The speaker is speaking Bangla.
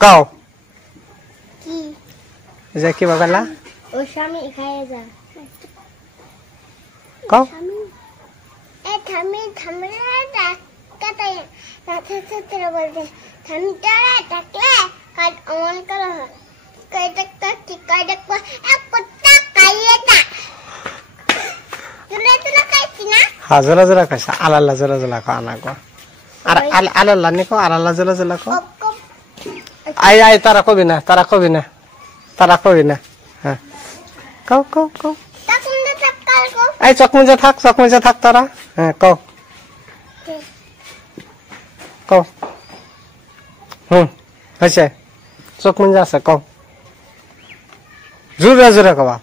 কও কি যে কি বাগালা ও স্বামী খায় যা কও এ থামি থামলে কাটাই রাতে বলতে থামিটারে টাকলে কাট অন করো কাই টাকটা কি কাই টাকবা এক কুত্তা কাইয়েটা তুলে কাইছি না হ্যাঁ জোরা জোরা কইছা আলাল্লা জোরা জোরা কও না কো আর আলাল্লা নি কো আলাল্লা জোরা জোরা কো আই আই তারা কবি না হ্যাঁ কও কও কও তাকুন্দে টাকাল কো এই চকমুজে থাক তারা হ্যাঁ কও কও হয়েছে চকমুজে আছে কও জোরে জোরে কবা